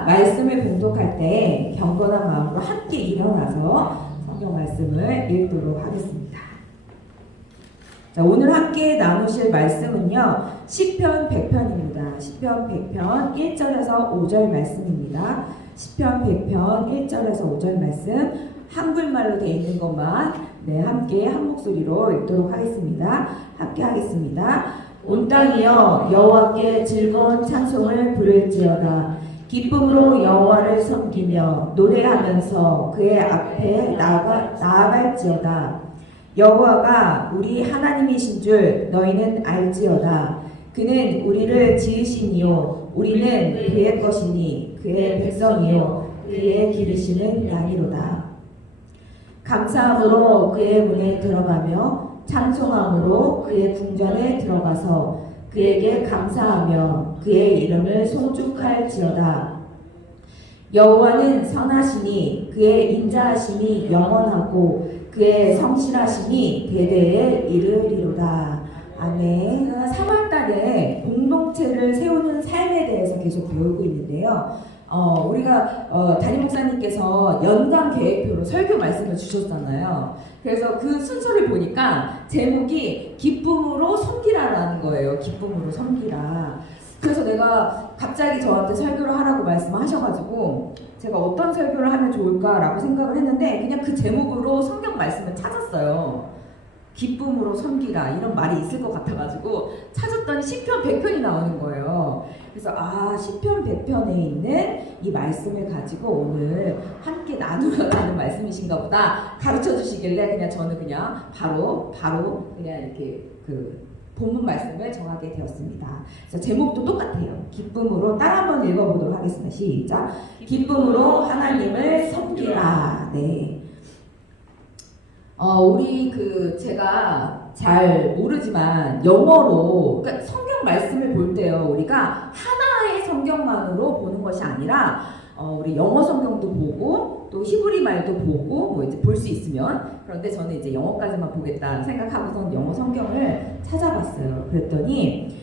우리가 말씀을 봉독할 때 경건한 마음으로 함께 일어나서 성경 말씀을 읽도록 하겠습니다. 자, 오늘 함께 나누실 말씀은요, 시편 100편입니다. 시편 100편 1절에서 5절 말씀입니다. 시편 100편 1절에서 5절 말씀 한글말로 되어 있는 것만 함께 한 목소리로 읽도록 하겠습니다. 함께 하겠습니다. 온 땅이여 여호와께 즐거운 찬송을 부를지어다. 기쁨으로 여호와를 섬기며 노래하면서 그의 앞에 나아갈지어다. 여호와가 우리 하나님이신 줄 너희는 알지어다. 그는 우리를 지으시니요 우리는 그의 것이니 그의 백성이요 그의 기르시는 양이로다. 감사함으로 그의 문에 들어가며 찬송함으로 그의 궁전에 들어가서 그에게 감사하며 그의 이름을 송축할지어다. 여호와는 선하시니 그의 인자하심이 영원하고 그의 성실하심이 대대에 이르리로다. 아멘. 3월달에 공동체를 세우는 삶에 대해서 계속 배우고 있는데요. 우리가 담임 목사님께서 연간 계획표로 설교 말씀을 주셨잖아요. 그래서 그 순서를 보니까 제목이 기쁨으로 섬기라라는 거예요. 기쁨으로 섬기라. 그래서 내가 갑자기 저한테 설교를 하라고 말씀하셔가지고 제가 어떤 설교를 하면 좋을까라고 생각을 했는데 그냥 그 제목으로 성경 말씀을 찾았어요. 기쁨으로 섬기라 이런 말이 있을 것 같아가지고 찾았더니 시편 100편이 나오는 거예요. 그래서 시편 100편에 있는 이 말씀을 가지고 오늘 함께 나누려는 말씀이신가 보다 가르쳐 주시길래 저는 바로 그냥 이렇게 본문 말씀을 정하게 되었습니다. 그래서 제목도 똑같아요. 기쁨으로 따라 한번 읽어보도록 하겠습니다. 시작. 기쁨으로 하나님을 섬기라. 네. 우리 제가 잘 모르지만 영어로 그러니까 성경 말씀을 볼 때요 우리가 하나의 성경만으로 보는 것이 아니라 우리 영어 성경도 보고 또 히브리 말도 보고 뭐 이제 볼 수 있으면 그런데 저는 이제 영어까지만 보겠다 생각하고선 영어 성경을 찾아봤어요. 그랬더니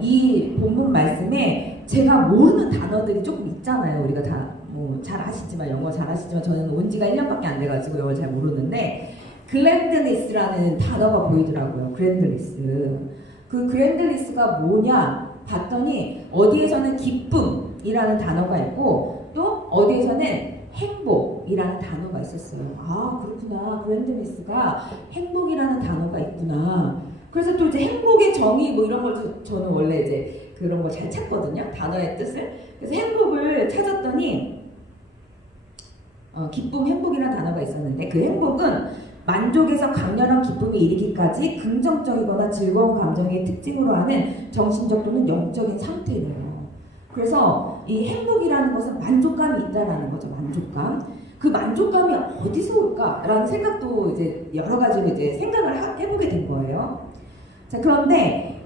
이 본문 말씀에 제가 모르는 단어들이 조금 있잖아요. 우리가 다 잘 아시지만 영어 잘 아시지만 저는 온 지가 1년밖에 안 돼가지고 영어를 잘 모르는데 글랜드니스라는 단어가 보이더라고요. 글랜드니스. 그 글랜드니스가 뭐냐 봤더니 어디에서는 기쁨이라는 단어가 있고 또 어디에서는 행복이라는 단어가 있었어요. 그렇구나. 글랜드니스가 행복이라는 단어가 있구나. 그래서 또 이제 행복의 정의 뭐 이런 걸 저는 원래 이제 그런 걸 잘 찾거든요. 단어의 뜻을. 그래서 행복을 찾았더니 기쁨, 행복이라는 단어가 있었는데 그 행복은 만족에서 강렬한 기쁨이 이르기까지 긍정적이거나 즐거운 감정의 특징으로 하는 정신적 또는 영적인 상태래요. 그래서 이 행복이라는 것은 만족감이 있다라는 거죠. 만족감. 그 만족감이 어디서 올까라는 생각도 이제 여러 가지로 이제 생각을 해보게 된 거예요. 자, 그런데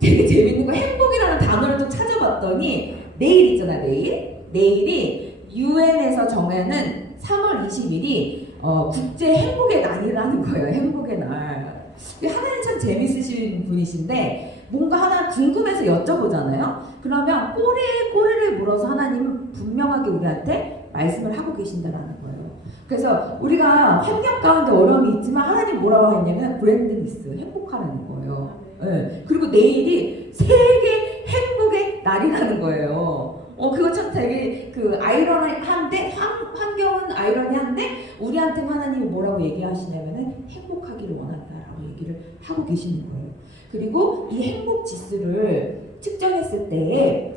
되게 재밌는 거 행복이라는 단어를 좀 찾아봤더니 내일 있잖아, 내일이 UN에서 정하는 3월 20일이 국제 행복의 날이라는 거예요. 행복의 날. 하나님 참 재밌으신 분이신데 뭔가 하나 궁금해서 여쭤보잖아요. 그러면 꼬리를 물어서 하나님은 분명하게 우리한테 말씀을 하고 계신다라는 거예요. 그래서 우리가 환경 가운데 어려움이 있지만 하나님 뭐라고 했냐면 글랜드니스, 행복하라는 거예요. 네. 그리고 내일이 세계 행복의 날이라는 거예요. 그거 참 되게 아이러니한데 환경은 아이러니한데 우리한테 하나님이 뭐라고 얘기하시냐면은 행복하기를 원한다라고 얘기를 하고 계시는 거예요. 그리고 이 행복 지수를 측정했을 때에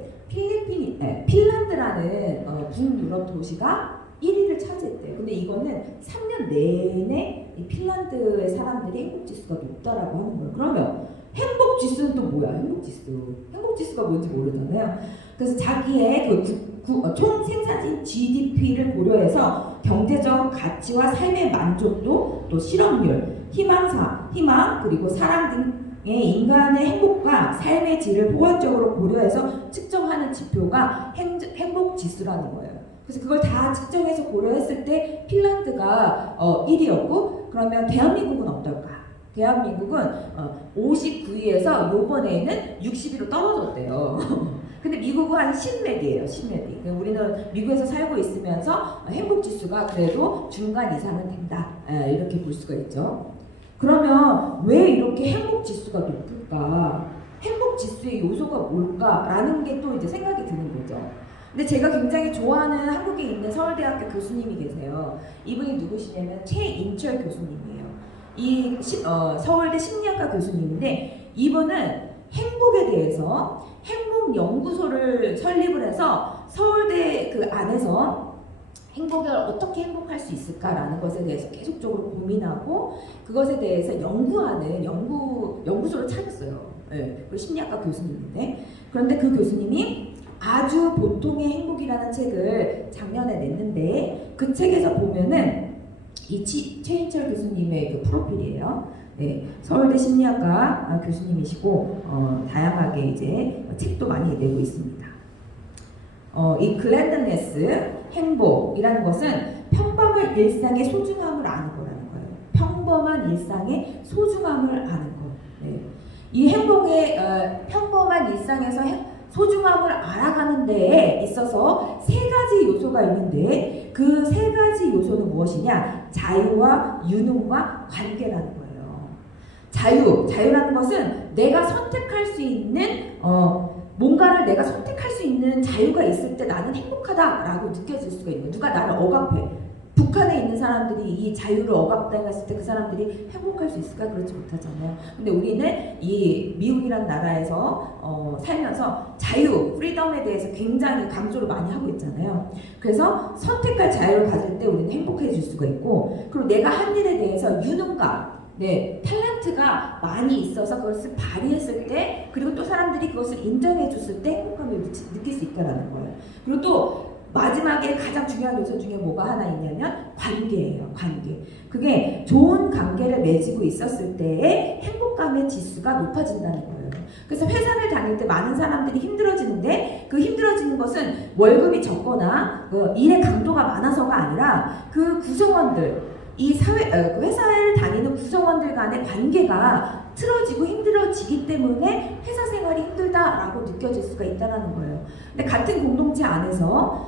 핀란드라는 북유럽 도시가 1위를 차지했대요. 근데 이거는 3년 내내 이 핀란드의 사람들이 행복 지수가 높다라고 하는 거예요. 그러면 행복 지수는 또 뭐야? 행복 지수가 뭔지 모르잖아요. 그래서 자기의 총 생산진 GDP를 고려해서 경제적 가치와 삶의 만족도, 또 실업률, 희망 그리고 사랑 등의 인간의 행복과 삶의 질을 포괄적으로 고려해서 측정하는 지표가 행복 지수라는 거예요. 그래서 그걸 다 측정해서 고려했을 때 핀란드가 1위였고 그러면 대한민국은 어떨까? 대한민국은 59위에서 요번에는 60위로 떨어졌대요. 근데 미국은 한 10맥이에요. 10맥이. 우리는 미국에서 살고 있으면서 행복 지수가 그래도 중간 이상은 된다. 이렇게 볼 수가 있죠. 그러면 왜 이렇게 행복 지수가 높을까? 행복 지수의 요소가 뭘까라는 게 또 이제 생각이 드는 거죠. 근데 제가 굉장히 좋아하는 한국에 있는 서울대학교 교수님이 계세요. 이분이 누구시냐면 최인철 교수님이에요. 서울대 심리학과 교수님인데 이분은 행복에 대해서 행복 연구소를 설립을 해서 서울대 그 안에서 행복을 어떻게 행복할 수 있을까라는 것에 대해서 계속적으로 고민하고 그것에 대해서 연구하는 연구소를 차렸어요. 네, 심리학과 교수님인데 그런데 그 교수님이 아주 보통의 행복이라는 책을 작년에 냈는데 그 책에서 보면은 이 최인철 교수님의 그 프로필이에요. 네, 서울대 심리학과 교수님이시고 다양하게 이제 책도 많이 내고 있습니다. 이 글래드네스, 행복이라는 것은 평범한 일상의 소중함을 아는 거라는 거예요. 평범한 일상의 소중함을 아는 거. 네. 이 행복의 평범한 일상에서 소중함을 알아가는 데에 있어서 세 가지 요소가 있는데 그 세 가지 요소는 무엇이냐? 자유와 유능과 관계라는 거예요. 자유라는 것은 내가 선택할 수 있는 뭔가를 내가 선택할 수 있는 자유가 있을 때 나는 행복하다라고 느껴질 수가 있는 거예요. 누가 나를 억압해. 북한에 있는 사람들이 이 자유를 억압당했을 때 그 사람들이 행복할 수 있을까? 그렇지 못하잖아요. 근데 우리는 이 미국이라는 나라에서 살면서 자유, 프리덤에 대해서 굉장히 강조를 많이 하고 있잖아요. 그래서 선택할 자유를 가질 때 우리는 행복해질 수가 있고 그리고 내가 한 일에 대해서 유능감, 탤런트가 많이 있어서 그것을 발휘했을 때 그리고 또 사람들이 그것을 인정해 줬을 때 행복감을 느낄 수 있다는 거예요. 그리고 또 마지막에 가장 중요한 요소 중에 뭐가 하나 있냐면 관계예요. 관계. 그게 좋은 관계를 맺고 있었을 때의 행복감의 지수가 높아진다는 거예요. 그래서 회사를 다닐 때 많은 사람들이 힘들어지는데 그 힘들어지는 것은 월급이 적거나 일의 강도가 많아서가 아니라 그 구성원들 이 회사를 다니는 구성원들 간의 관계가 틀어지고 힘들어지기 때문에 회사 생활이 힘들다라고 느껴질 수가 있다는 거예요. 근데 같은 공동체 안에서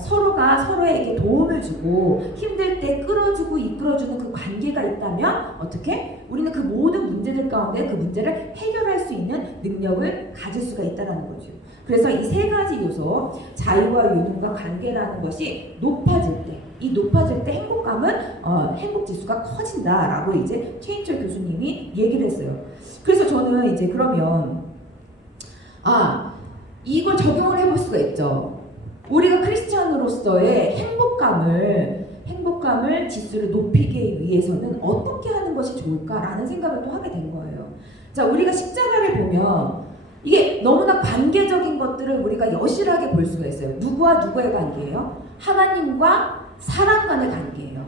서로가 서로에게 도움을 주고 힘들 때 끌어주고 이끌어주는 그 관계가 있다면 어떻게? 우리는 그 모든 문제들 가운데 그 문제를 해결할 수 있는 능력을 가질 수가 있다는 거죠. 그래서 이 세 가지 요소, 자유와 유능과 관계라는 것이 높아질 때, 이 높아질 때 행복감은 행복 지수가 커진다라고 이제 최인철 교수님이 얘기를 했어요. 그래서 저는 이제 그러면 이걸 적용을 해볼 수가 있죠. 우리가 크리스찬으로서의 행복감을 지수를 높이기 위해서는 어떻게 하는 것이 좋을까라는 생각을 또 하게 된 거예요. 자, 우리가 십자가를 보면 이게 너무나 관계적인 것들을 우리가 여실하게 볼 수가 있어요. 누구와 누구의 관계예요? 하나님과 사람 간의 관계예요.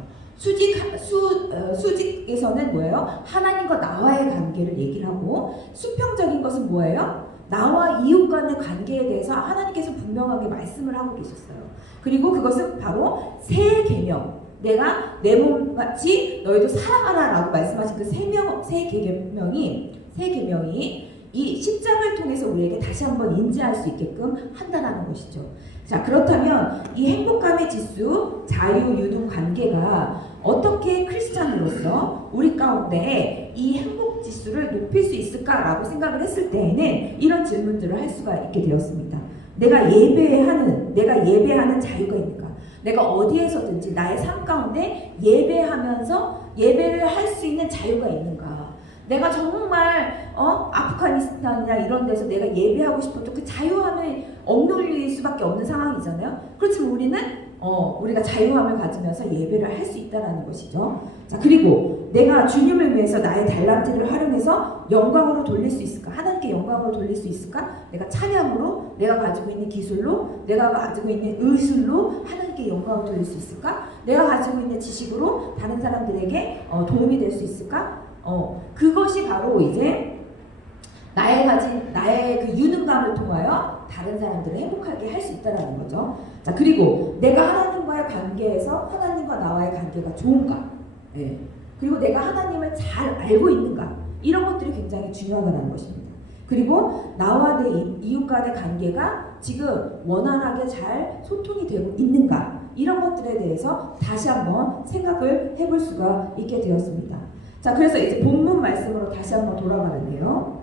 수직에서는 뭐예요? 하나님과 나와의 관계를 얘기를 하고 수평적인 것은 뭐예요? 나와 이웃 간의 관계에 대해서 하나님께서 분명하게 말씀을 하고 계셨어요. 그리고 그것은 바로 새 계명, 내가 내 몸같이 너희도 사랑하라 라고 말씀하신 그 새 계명이 이 십자가를 통해서 우리에게 다시 한번 인지할 수 있게끔 한다는 것이죠. 자, 그렇다면 이 행복감의 지수, 자유, 유능, 관계가 어떻게 크리스찬으로서 우리 가운데 이 행복 지수를 높일 수 있을까라고 생각을 했을 때에는 이런 질문들을 할 수가 있게 되었습니다. 내가 예배하는 자유가 있는가? 내가 어디에서든지 나의 삶 가운데 예배를 할 수 있는 자유가 있는가? 내가 정말 아프가니스탄이나 이런 데서 내가 예배하고 싶어도 그 자유함을 억눌릴 수밖에 없는 상황이잖아요. 그렇지만 우리는 우리가 자유함을 가지면서 예배를 할 수 있다는 것이죠. 자, 그리고 내가 주님을 위해서 나의 달란트를 활용해서 영광으로 돌릴 수 있을까? 하나님께 영광으로 돌릴 수 있을까? 내가 찬양으로, 내가 가지고 있는 기술로, 내가 가지고 있는 의술로 하나님께 영광을 돌릴 수 있을까? 내가 가지고 있는 지식으로 다른 사람들에게 도움이 될 수 있을까? 그것이 바로 이제 나의 그 유능감을 통하여 다른 사람들을 행복하게 할 수 있다는 거죠. 자, 그리고 내가 하나님과의 관계에서 하나님과 나와의 관계가 좋은가? 네. 그리고 내가 하나님을 잘 알고 있는가? 이런 것들이 굉장히 중요하다는 것입니다. 그리고 나와 내 이웃 간의 관계가 지금 원활하게 잘 소통이 되고 있는가? 이런 것들에 대해서 다시 한번 생각을 해볼 수가 있게 되었습니다. 자, 그래서 이제 본문 말씀으로 다시 한번 돌아가는데요.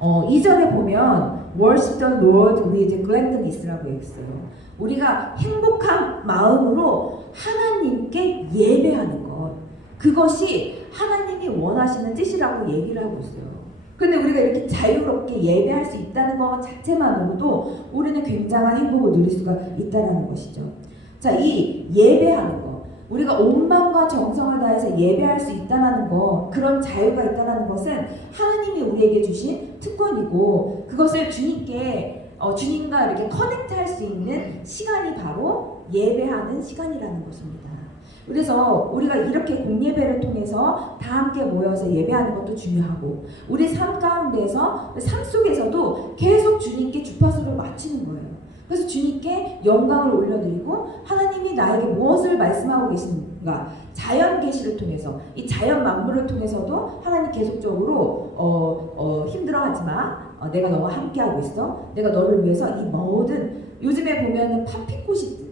2절에 보면 Worship the Lord with gladness라고 했어요. 우리가 행복한 마음으로 하나님께 예배하는 것, 그것이 하나님이 원하시는 뜻이라고 얘기를 하고 있어요. 근데 우리가 이렇게 자유롭게 예배할 수 있다는 것 자체만으로도 우리는 굉장한 행복을 누릴 수가 있다는 것이죠. 자, 이 예배하는 것, 우리가 온 마음과 정성을 다해서 예배할 수 있다는 것, 그런 자유가 있다는 것은 하나님이 우리에게 주신 특권이고, 그것을 주님과 이렇게 커넥트할 수 있는 시간이 바로 예배하는 시간이라는 것입니다. 그래서 우리가 이렇게 공예배를 통해서 다 함께 모여서 예배하는 것도 중요하고, 우리 삶 가운데서 삶 속에서도 계속 주님께 주파수를 맞추는 거예요. 그래서 주님께 영광을 올려드리고, 하나님이 나에게 무엇을 말씀하고 계시는가, 자연 계시를 통해서, 이 자연 만물을 통해서도 하나님 계속적으로 힘들어하지 마, 내가 너와 함께하고 있어, 내가 너를 위해서 이 모든, 요즘에 보면은 파피꽃이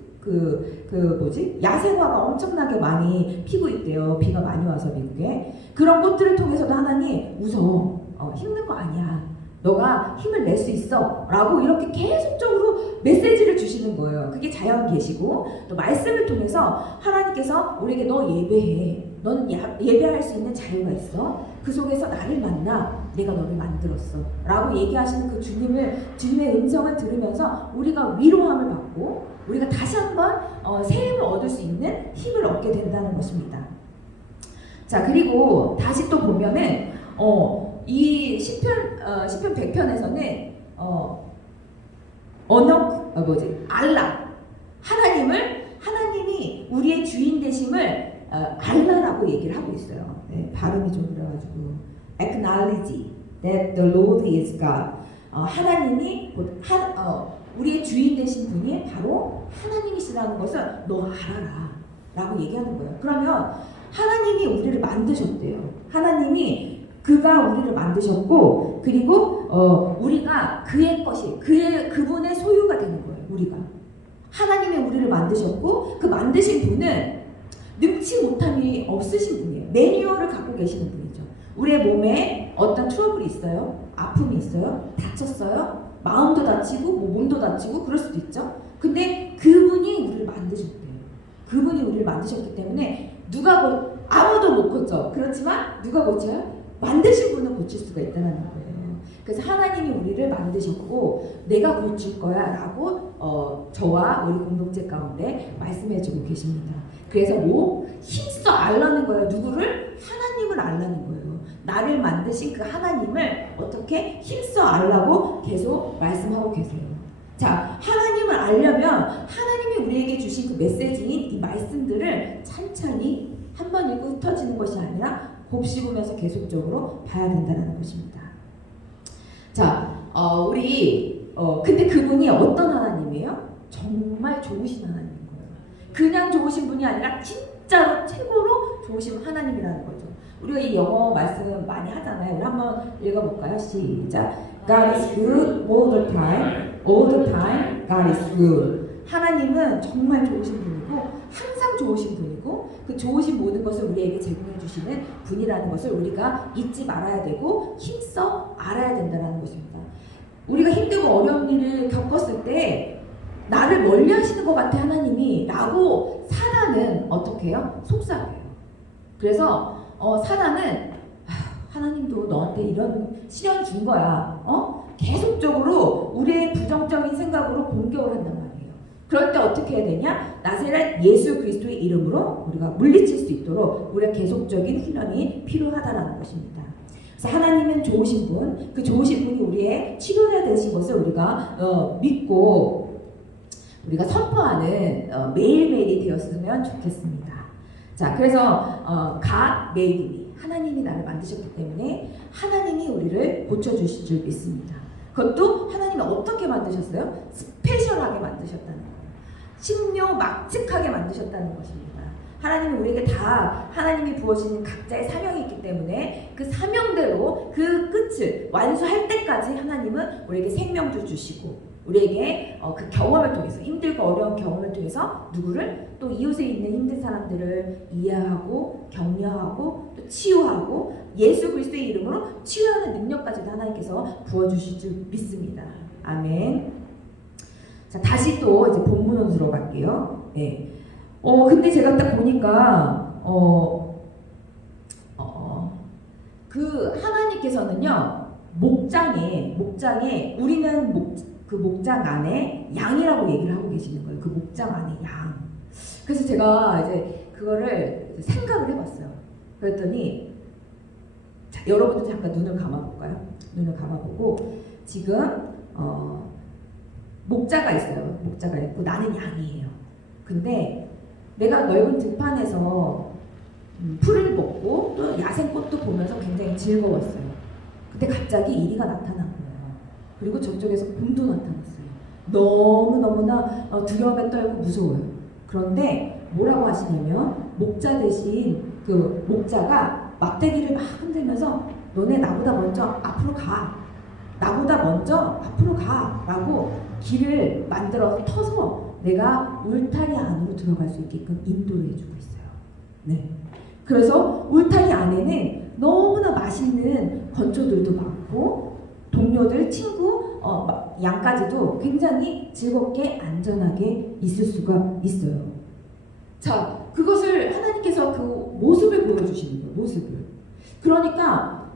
야생화가 엄청나게 많이 피고 있대요. 비가 많이 와서 미국에. 그런 꽃들을 통해서도 하나님 웃어. 힘든 거 아니야. 너가 힘을 낼 수 있어. 라고 이렇게 계속적으로 메시지를 주시는 거예요. 그게 자연 계시고, 또 말씀을 통해서 하나님께서 우리에게 너 예배해. 너는 예배할 수 있는 자유가 있어. 그 속에서 나를 만나. 내가 너를 만들었어. 라고 얘기하시는 그 주님의 음성을 들으면서 우리가 위로함을 받고, 우리가 다시 한번 새 힘을 얻을 수 있는 힘을 얻게 된다는 것입니다. 자, 그리고 다시 또 보면은 이 시편 100편에서는 알라, 하나님이 우리의 주인 되심을 알라라고 얘기를 하고 있어요. 네, 발음이 좀 그래가지고 acknowledge that the Lord is God. 하나님이 우리의 주인 되신 분이 바로 하나님이시라는 것을 너 알아라 라고 얘기하는 거예요. 그러면 하나님이 우리를 만드셨대요. 하나님이 그가 우리를 만드셨고, 그리고 우리가 그의 것이, 그분의 소유가 되는 거예요. 우리가 하나님이 우리를 만드셨고, 그 만드신 분은 능치 못함이 없으신 분이에요. 매뉴얼을 갖고 계시는 분이죠. 우리의 몸에 어떤 트러블이 있어요? 아픔이 있어요? 다쳤어요? 마음도 다치고 몸도 다치고 그럴 수도 있죠. 근데 그분이 우리를 만드셨대요. 그분이 우리를 만드셨기 때문에 아무도 못 고쳐. 그렇지만 누가 고쳐요? 만드신 분은 고칠 수가 있다는 거예요. 그래서 하나님이 우리를 만드셨고 내가 고칠 거야 라고 저와 우리 공동체 가운데 말씀해주고 계십니다. 그래서 힘써 알라는 거예요. 누구를? 하나님을 알라는 거예요. 나를 만드신 그 하나님을 어떻게 힘써 알라고 계속 말씀하고 계세요. 자, 하나님을 알려면 하나님이 우리에게 주신 그 메시지인 이 말씀들을 찬찬히 한 번 읽고 흩어지는 것이 아니라 곱씹으면서 계속적으로 봐야 된다는 것입니다. 자, 근데 그분이 어떤 하나님이에요? 정말 좋으신 하나님인 거예요. 그냥 좋으신 분이 아니라 진짜로 최고로 좋으신 하나님이라는 거죠. 우리가 이 영어 말씀 많이 하잖아요. 우리 한번 읽어볼까요? 시작. God is good all the time. All the time, God is good. 하나님은 정말 좋으신 분이고 항상 좋으신 분이고 그 좋으신 모든 것을 우리에게 제공해 주시는 분이라는 것을 우리가 잊지 말아야 되고 힘써 알아야 된다는 것입니다. 우리가 힘들고 어려운 일을 겪었을 때 나를 멀리 하시는 것 같아 하나님이 라고 사단은 어떻게 해요? 속삭여요. 그래서 사단은 하나님도 너한테 이런 시련 준 거야. 계속적으로 우리의 부정적인 생각으로 공격을 한단 말이에요. 그럴 때 어떻게 해야 되냐? 나사렛 예수 그리스도의 이름으로 우리가 물리칠 수 있도록 우리가 계속적인 훈련이 필요하다는 것입니다. 그래서 하나님은 좋으신 분, 그 좋으신 분이 우리의 치료자 되신 것을 우리가 믿고 우리가 선포하는 매일매일이 되었으면 좋겠습니다. 자, 그래서 God made me. 하나님이 나를 만드셨기 때문에 하나님이 우리를 고쳐주실 줄 믿습니다. 그것도 하나님이 어떻게 만드셨어요? 스페셜하게 만드셨다는 거예요. 신묘막측하게 만드셨다는 것입니다. 하나님이 우리에게 다 하나님이 부어주신 각자의 사명이 있기 때문에 그 사명대로 그 끝을 완수할 때까지 하나님은 우리에게 생명도 주시고 우리에게 그 경험을 통해서 힘들고 어려운 경험을 통해서 누구를 또 이웃에 있는 힘든 사람들을 이해하고 격려하고 또 치유하고 예수 그리스도의 이름으로 치유하는 능력까지도 하나님께서 부어주실 줄 믿습니다. 아멘. 자, 다시 또 이제 본문으로 들어갈게요. 네. 근데 제가 딱 보니까 그 하나님께서는요 목장에 우리는 그 목장 안에 양이라고 얘기를 하고 계시는 거예요. 그 목장 안에 양. 그래서 제가 이제 그거를 생각을 해봤어요. 그랬더니 자, 여러분도 잠깐 눈을 감아볼까요? 눈을 감아보고 지금 목자가 있어요. 목자가 있고 나는 양이에요. 근데 내가 넓은 들판에서 풀을 먹고 또 야생꽃도 보면서 굉장히 즐거웠어요. 근데 갑자기 이리가 나타난 거예요. 그리고 저쪽에서 곰도 나타났어요. 너무너무나 두려움에 떨고 무서워요. 그런데 뭐라고 하시냐면 목자 대신 그 목자가 막대기를 막 흔들면서 너네 나보다 먼저 앞으로 가. 나보다 먼저 앞으로 가. 라고 길을 만들어서 터서 내가 울타리 안으로 들어갈 수 있게끔 인도를 해주고 있어요. 네. 그래서 울타리 안에는 너무나 맛있는 건초들도 많고 동료들, 친구, 양까지도 굉장히 즐겁게 안전하게 있을 수가 있어요. 자, 그것을 하나님께서 그 모습을 보여주시는 거예요. 모습을. 그러니까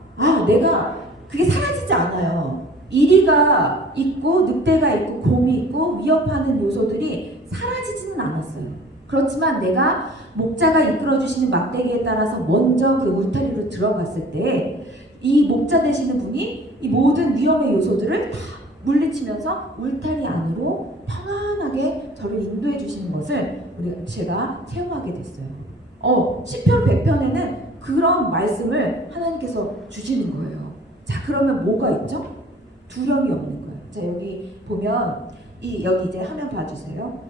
내가 그게 사라지지 않아요. 이리가 있고 늑대가 있고 곰이 있고 위협하는 요소들이 사라지지는 않았어요. 그렇지만 내가 목자가 이끌어주시는 막대기에 따라서 먼저 그 울타리로 들어갔을 때 이 목자 되시는 분이 이 모든 위험의 요소들을 다 물리치면서 울타리 안으로 평안하게 저를 인도해 주시는 것을 제가 체험하게 됐어요. 시편 100편에는 그런 말씀을 하나님께서 주시는 거예요. 자, 그러면 뭐가 있죠? 두려움이 없는 거예요. 자, 여기 보면 여기 이제 화면 봐주세요.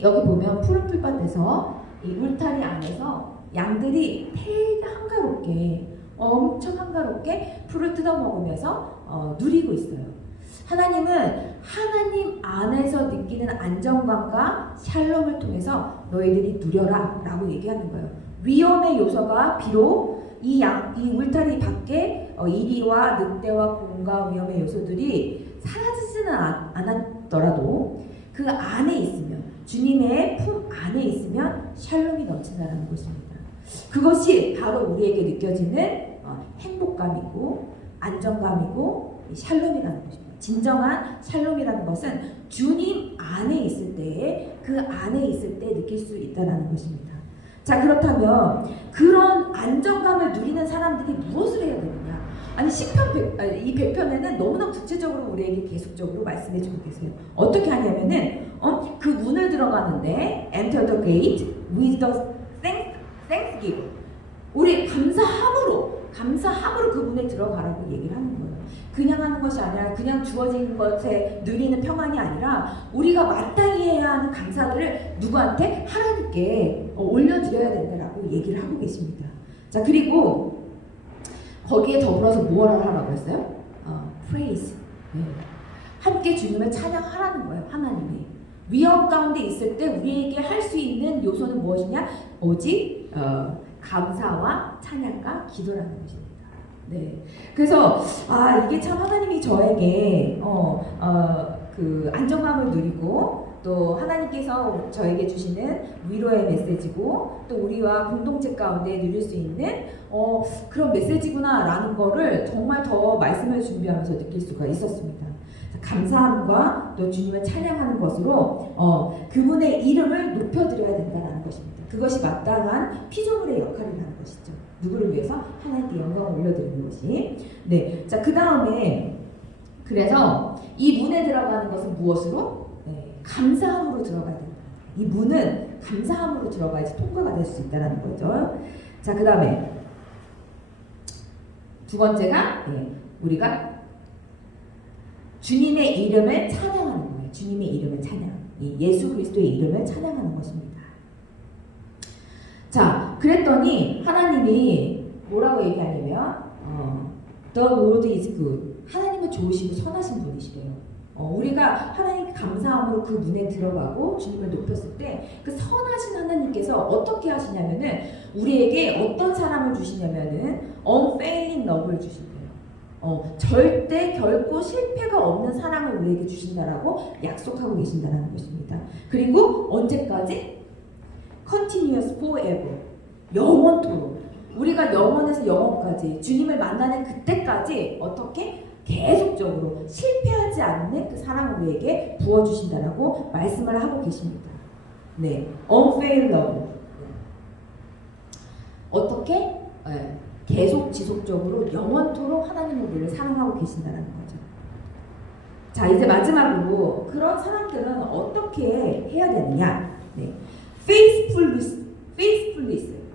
여기 보면 푸른 풀밭에서 이 울타리 안에서 양들이 되게 한가롭게 엄청 한가롭게 풀을 뜯어 먹으면서 누리고 있어요. 하나님은 하나님 안에서 느끼는 안정감과 샬롬을 통해서 너희들이 누려라 라고 얘기하는 거예요. 위험의 요소가 비록 이 울타리 밖에 이리와 늑대와 곰과 위험의 요소들이 사라지지는 않았더라도 그 안에 있으면 주님의 품 안에 있으면 샬롬이 넘친다는 것입니다. 그것이 바로 우리에게 느껴지는 행복감이고 안정감이고 샬롬이라는 것입니다. 진정한 샬롬이라는 것은 주님 안에 있을 때에 그 안에 있을 때 느낄 수 있다는 것입니다. 자, 그렇다면 그런 안정감을 누리는 사람들이 무엇을 해야 되느냐? 아니 이 100편에는 너무나 구체적으로 우리에게 계속적으로 말씀해 주고 계세요. 어떻게 하냐면은 그 문을 들어가는데 Enter the gate with the thanksgiving. 우리 감사함으로 그 문에 들어가라고 얘기를 하는 거예요. 그냥 하는 것이 아니라 그냥 주어진 것에 누리는 평안이 아니라 우리가 마땅히 해야 하는 감사들을 누구한테? 하나님께 올려드려야 된다라고 얘기를 하고 계십니다. 자, 그리고 거기에 더불어서 무엇을 하라고 했어요? praise. 네. 함께 주님을 찬양하라는 거예요. 하나님이. 위험 가운데 있을 때 우리에게 할 수 있는 요소는 무엇이냐? 오직 감사와 찬양과 기도라는 것입니다. 네. 그래서 이게 참 하나님이 저에게 그 안정감을 누리고 또 하나님께서 저에게 주시는 위로의 메시지고 또 우리와 공동체 가운데 누릴 수 있는 그런 메시지구나라는 거를 정말 더 말씀을 준비하면서 느낄 수가 있었습니다. 감사함과 또 주님을 찬양하는 것으로 그분의 이름을 높여드려야 된다는 것입니다. 그것이 마땅한 피조물의 역할이라는 것이죠. 누구를 위해서? 하나님께 영광을 올려드리는 것이. 네. 자, 그 다음에 그래서 이 문에 들어가는 것은 무엇으로? 네. 감사함으로 들어가야 된다. 이 문은 감사함으로 들어가야지 통과가 될 수 있다는 거죠. 자, 그 다음에 두 번째가 우리가 주님의 이름을 찬양하는 거예요. 주님의 이름을 찬양. 예수 그리스도의 이름을 찬양하는 것입니다. 자, 그랬더니 하나님이 뭐라고 얘기하냐면 The Lord is good. 하나님은 좋으시고 선하신 분이시래요. 우리가 하나님께 감사함으로 그 문에 들어가고 주님을 높였을 때 그 선하신 하나님께서 어떻게 하시냐면은 우리에게 어떤 사랑을 주시냐면은 unfailing love를 주신대요. 절대 결코 실패가 없는 사랑을 우리에게 주신다라고 약속하고 계신다는 것입니다. 그리고 언제까지? Continuous forever. 영원토록. 우리가 영원에서 영원까지 주님을 만나는 그때까지 어떻게? 계속적으로 실패하지 않는 그 사랑을 우리에게 부어주신다라고 말씀을 하고 계십니다. 네, unfailing love. 어떻게? 네. 계속 지속적으로 영원토록 하나님 우리를 사랑하고 계신다는 거죠. 자, 이제 마지막으로 그런 사람들은 어떻게 해야 되느냐? 네, faithfulness.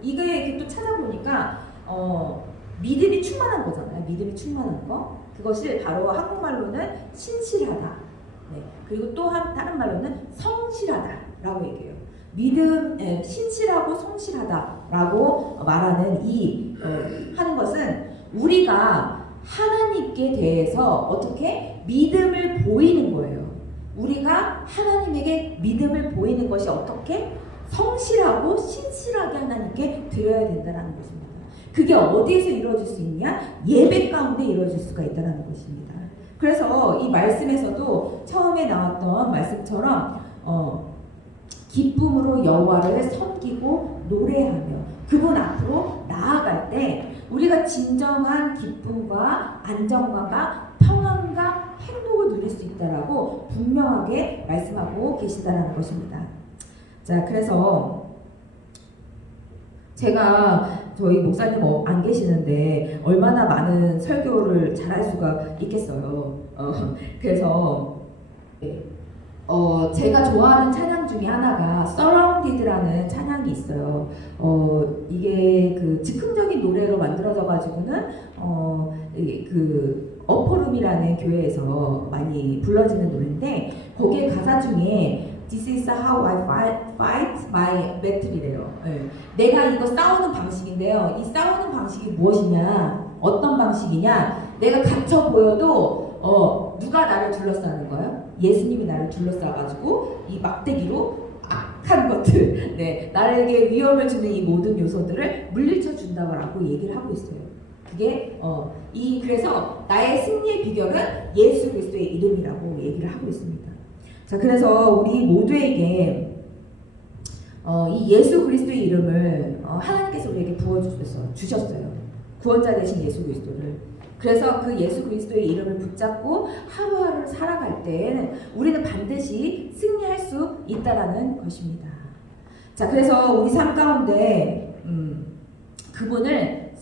이게 또 찾아보니까 믿음이 충만한 거잖아요. 믿음이 충만한 거. 그것을 바로 한국말로는 신실하다. 네, 그리고 또 다른 말로는 성실하다라고 얘기해요. 신실하고 성실하다라고 말하는 하는 것은 우리가 하나님께 대해서 어떻게 믿음을 보이는 거예요. 우리가 하나님에게 믿음을 보이는 것이 어떻게 성실하고 신실하게 하나님께 드려야 된다는 것입니다. 그게 어디에서 이루어질 수 있냐? 예배 가운데 이루어질 수가 있다는 것입니다. 그래서 이 말씀에서도 처음에 나왔던 말씀처럼 기쁨으로 여호와를 섬기고 노래하며 그분 앞으로 나아갈 때 우리가 진정한 기쁨과 안정감과 평안과 행복을 누릴 수 있다라고 분명하게 말씀하고 계신다는 것입니다. 자, 그래서 제가 저희 목사님 안 계시는데 얼마나 많은 설교를 잘할 수가 있겠어요. 그래서 제가 좋아하는 찬양 중에 하나가 Surrounded라는 찬양이 있어요. 이게 그 즉흥적인 노래로 만들어져 가지고는 그 어퍼룸이라는 교회에서 많이 불러지는 노래인데 거기에 가사 중에 This is how I fight my battle이래요. 네. 내가 이거 싸우는 방식인데요. 이 싸우는 방식이 무엇이냐? 어떤 방식이냐? 내가 갇혀 보여도 누가 나를 둘러싸는 거예요? 예수님이 나를 둘러싸가지고 이 막대기로 악한 것들, 네, 나에게 위험을 주는 이 모든 요소들을 물리쳐 준다고 얘기를 하고 있어요. 그게 그래서 나의 승리의 비결은 예수 그리스도의 이름이라고 얘기를 하고 있습니다. 자, 그래서 우리 모두에게 이 예수 그리스도의 이름을 하나님께서 우리에게 주셨어요. 구원자 되신 예수 그리스도를. 그래서 그 예수 그리스도의 이름을 붙잡고 하루하루를 살아갈 때에는 우리는 반드시 승리할 수 있다라는 것입니다. 자, 그래서 우리 삶 가운데 그분을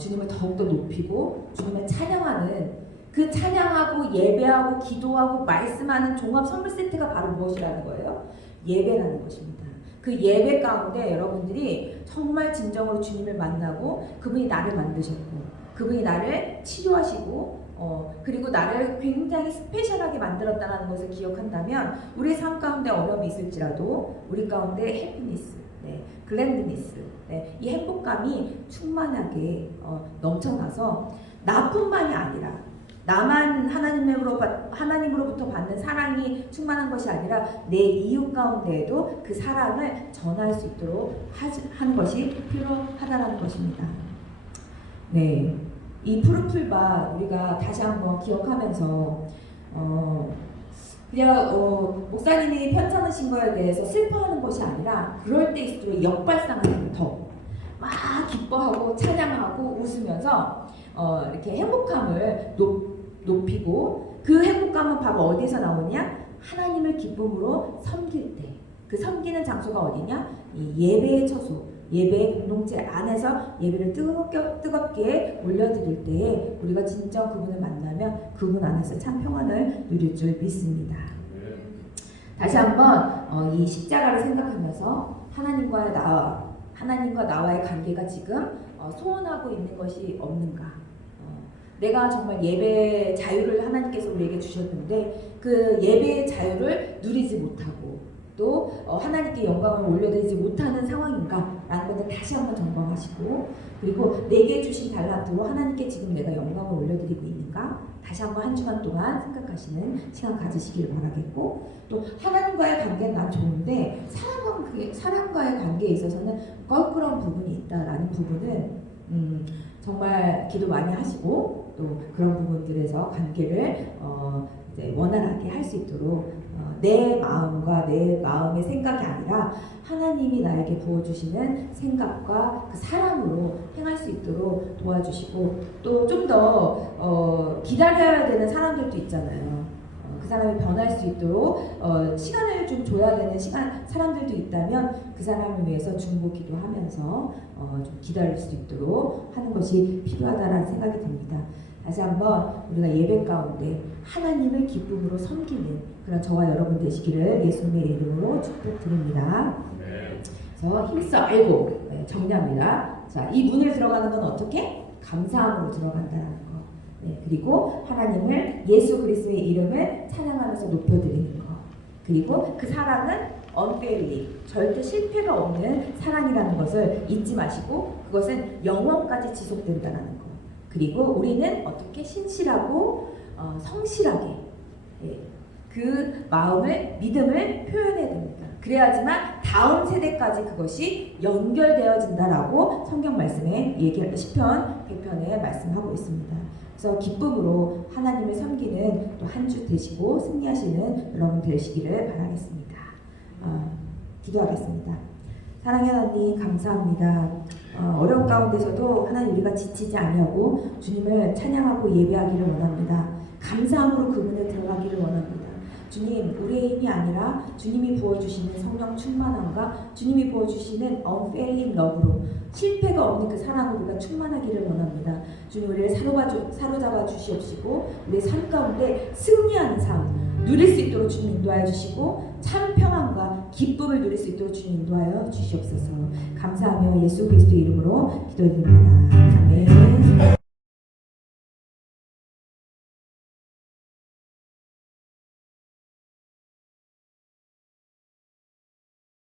주님을 더욱더 높이고 주님을 찬양하는 그 찬양하고 예배하고 기도하고 말씀하는 종합 선물 세트가 바로 무엇이라는 거예요? 예배라는 것입니다. 그 예배 가운데 여러분들이 정말 진정으로 주님을 만나고 그분이 나를 만드셨고 그분이 나를 치료하시고 그리고 나를 굉장히 스페셜하게 만들었다는 것을 기억한다면 우리 삶 가운데 어려움이 있을지라도 우리 가운데 해피니스, 네, 글랜드니스, 네, 이 행복감이 충만하게 넘쳐나서 나뿐만이 아니라 나만 하나님으로부터 받는 사랑이 충만한 것이 아니라 내 이웃 가운데에도 그 사랑을 전할 수 있도록 하는 것이 필요하다는 것입니다. 네, 이 푸른 풀밭 우리가 다시 한번 기억하면서 그냥 목사님이 편찮으신 거에 대해서 슬퍼하는 것이 아니라 그럴 때일수록 역발상하는 더 막 기뻐하고 찬양하고 웃으면서 이렇게 행복함을 높이고 그 행복감은 바로 어디서 나오냐? 하나님을 기쁨으로 섬길 때. 그 섬기는 장소가 어디냐? 이 예배의 처소, 예배의 공동체 안에서 예배를 뜨겁게 올려드릴 때에 우리가 진짜 그분을 만나면 그분 안에서 참 평안을 누릴 줄 믿습니다. 다시 한번 이 십자가를 생각하면서 하나님과 나와의 관계가 지금 소원하고 있는 것이 없는가? 내가 정말 예배 자유를 하나님께서 우리에게 주셨는데 그 예배의 자유를 누리지 못하고 또 하나님께 영광을 올려드리지 못하는 상황인가? 라는 것을 다시 한번 점검하시고 그리고 내게 주신 달란트로 하나님께 지금 내가 영광을 올려드리고 있는가? 다시 한번 한 주간 동안 생각하시는 시간 가지시기를 바라겠고, 또 하나님과의 관계는 난 좋은데 사람과의 관계에 있어서는 껄끄러운 부분이 있다라는 부분은 정말 기도 많이 하시고 또 그런 부분들에서 관계를 이제 원활하게 할 수 있도록 내 마음과 내 마음의 생각이 아니라 하나님이 나에게 부어주시는 생각과 그 사람으로 행할 수 있도록 도와주시고, 또 좀 더 기다려야 되는 사람들도 있잖아요. 그 사람이 변할 수 있도록 시간을 좀 줘야 되는 사람들도 있다면 그 사람을 위해서 중보 기도하면서 좀 기다릴 수 있도록 하는 것이 필요하다라는 생각이 듭니다. 다시 한번 우리가 예배 가운데 하나님을 기쁨으로 섬기는 그런 저와 여러분 되시기를 예수님의 이름으로 축복드립니다. 그래서 힘써 알고 정리합니다. 자, 이 문을 들어가는 건 어떻게? 감사함으로 들어간다는 거. 그리고 하나님을 예수 그리스도의 이름을 찬양하면서 높여드리는 거. 그리고 그 사랑은 unfailing, 절대 실패가 없는 사랑이라는 것을 잊지 마시고 그것은 영원까지 지속된다는 거. 그리고 우리는 어떻게 신실하고 성실하게 그 마음을, 믿음을 표현해야 됩니다. 그래야지만 다음 세대까지 그것이 연결되어진다라고 성경 말씀에 시편 100편에 말씀하고 있습니다. 그래서 기쁨으로 하나님을 섬기는 또 한 주 되시고 승리하시는 여러분 되시기를 바라겠습니다. 기도하겠습니다. 사랑의 하나님 감사합니다. 어려운 가운데서도 하나님 우리가 지치지 아니하고 주님을 찬양하고 예배하기를 원합니다. 감사함으로 그 문에 들어가기를 원합니다. 주님, 우리의 힘이 아니라 주님이 부어주시는 성령 충만함과 주님이 부어주시는 unfailing love로 실패가 없는 그 사랑으로 우리가 충만하기를 원합니다. 주님, 우리를 사로잡아 주시옵시고 우리의 삶 가운데 승리하는 삶 누릴 수 있도록 주님 인도하여 주시고 참 평안과 기쁨을 누릴 수 있도록 주님 인도하여 주시옵소서. 감사하며 예수 그리스도 이름으로 기도드립니다. 아멘.